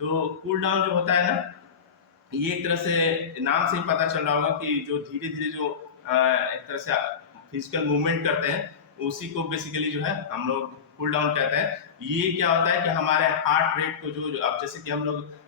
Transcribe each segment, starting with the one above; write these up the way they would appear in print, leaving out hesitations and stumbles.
तो cool down जो होता है ना, ये एक तरह से नाम से ही पता चल रहा होगा कि जो धीरे-धीरे जो एक तरह से फिजिकल मूवमेंट करते हैं, उसी को बेसिकली जो है हम लोग कूल डाउन कहते हैं। ये क्या होता है कि हमारे हार्ट रेट को जो अब जैसे कि हम लोग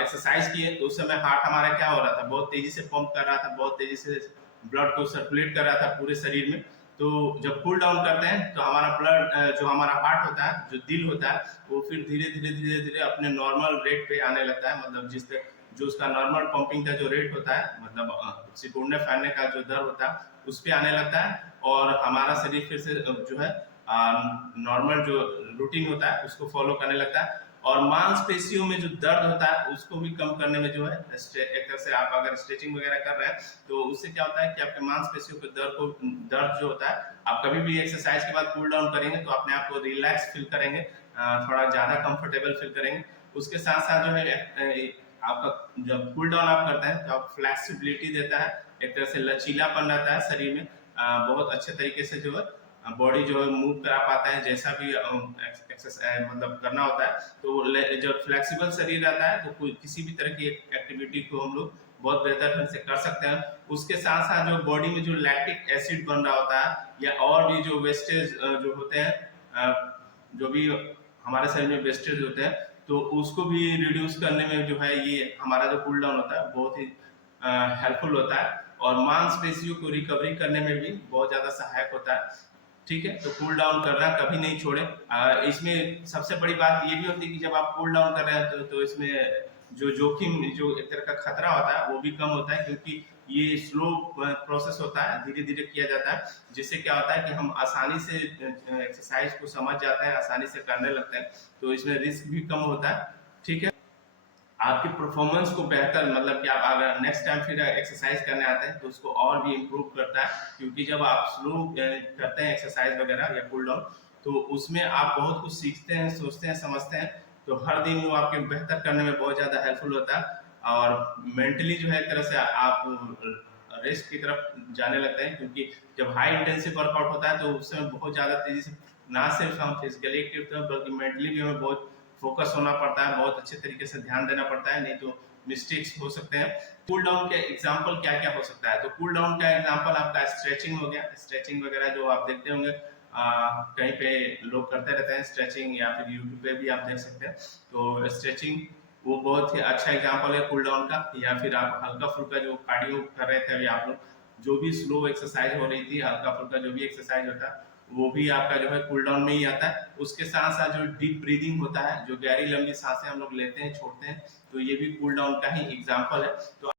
एक्सरसाइज किए तो उस समय हार्ट हमारा क्या हो रहा था, बहुत तेजी से पंप कर रहा था, बहुत तेजी से ब्लड को सर्कुलेट कर रहा था पूरे शरीर में। तो जब कूल डाउन करते हैं तो हमारा ब्लड जो हमारा हार्ट होता है, जो दिल होता है, वो फिर धीरे-धीरे अपने नॉर्मल रेट पे आने लगता है। मतलब जिस जो उसका नॉर्मल पंपिंग का जो रेट होता है, मतलब सिकुड़ने फैलने का जो दर होता है, उस पे आने लगता है और हमारा शरीर फिर से जो है नॉर्मल जो रूटीन होता है उसको फॉलो करने लगता है। और मांसपेशियों में जो दर्द होता है उसको भी कम करने में जो है एक तरह से आप अगर स्ट्रेचिंग वगैरह कर रहे हैं तो उससे क्या होता है कि आपके मांसपेशियों के दर्द जो होता है, आप कभी भी एक्सरसाइज के बाद कूल डाउन करेंगे तो अपने आप को रिलैक्स फील करेंगे, थोड़ा ज्यादा कंफर्टेबल फील करेंगे। उसके साथ साथ जो है आपका जब कूल डाउन आप करते हैं तो आप फ्लेक्सिबिलिटी देता है, एक तरह से लचीलापन रहता है शरीर में, बहुत अच्छे तरीके से जो है बॉडी जो है मूव करा पाता है, जैसा भी एक्सरसाइज मतलब करना होता है। तो जब फ्लेक्सिबल शरीर रहता है तो कोई किसी भी तरह की एक्टिविटी को हम लोग बहुत बेहतर ढंग से कर सकते हैं। उसके साथ साथ जो बॉडी में जो लैक्टिक एसिड बन रहा होता है या और भी जो वेस्टेज जो होते हैं, जो भी हमारे शरीर में वेस्टेज होते हैं, तो उसको भी रिड्यूस करने में जो है ये हमारा जो कूल डाउन होता है बहुत ही हेल्पफुल होता है और मांसपेशियों को रिकवरी करने में भी बहुत ज्यादा सहायक होता है। ठीक है, तो कूल डाउन करना कभी नहीं छोड़े। इसमें सबसे बड़ी बात ये भी होती है कि जब आप कूल डाउन कर रहे हैं तो इसमें जो जोखिम, जो एक तरह का खतरा होता है वो भी कम होता है, क्योंकि ये स्लो प्रोसेस होता है, धीरे धीरे किया जाता है, जिससे क्या होता है कि हम आसानी से एक्सरसाइज को समझ जाते हैं, आसानी से करने लगते हैं, तो इसमें रिस्क भी कम होता है। ठीक है, आपकी परफॉर्मेंस को बेहतर, मतलब कि आप अगर नेक्स्ट टाइम फिर एक्सरसाइज करने आते हैं तो उसको और भी इम्प्रूव करता है, क्योंकि जब आप स्लो करते हैं एक्सरसाइज वगैरह या कूल डाउन तो उसमें आप बहुत कुछ सीखते हैं, सोचते हैं, समझते हैं, तो हर दिन वो आपके बेहतर करने में बहुत ज़्यादा हेल्पफुल होता है और मेंटली जो है एक तरह से आप रेस्ट की तरफ जाने लगते हैं, क्योंकि जब हाई इंटेंसिव वर्कआउट होता है तो उस समय बहुत ज़्यादा तेजी से ना सिर्फ हम फिजिकली एक्टिव बल्कि मेंटली भी हमें बहुत फोकस होना पड़ता है, बहुत अच्छे तरीके से ध्यान देना पड़ता है, नहीं तो मिस्टेक्स हो सकते हैं। कूल डाउन के एग्जांपल क्या क्या हो सकता है, तो कूल डाउन का एग्जांपल आपका स्ट्रेचिंग हो गया, स्ट्रेचिंग वगैरह जो आप देखते होंगे कहीं पे लोग करते रहते हैं स्ट्रेचिंग, या फिर यूट्यूब पे भी आप देख सकते हैं। तो स्ट्रेचिंग वो बहुत ही अच्छा एग्जांपल है कूल डाउन का। या फिर आप हल्का फुल्का जो कार्डियो कर रहे थे अभी आप लोग, जो भी स्लो एक्सरसाइज हो रही थी, हल्का फुल्का जो भी एक्सरसाइज होता है वो भी आपका जो है कूल डाउन में ही आता है। उसके साथ साथ जो डीप ब्रीदिंग होता है, जो गहरी लंबी सांसें हम लोग लेते हैं छोड़ते हैं, तो ये भी कूल डाउन का ही एग्जाम्पल है। तो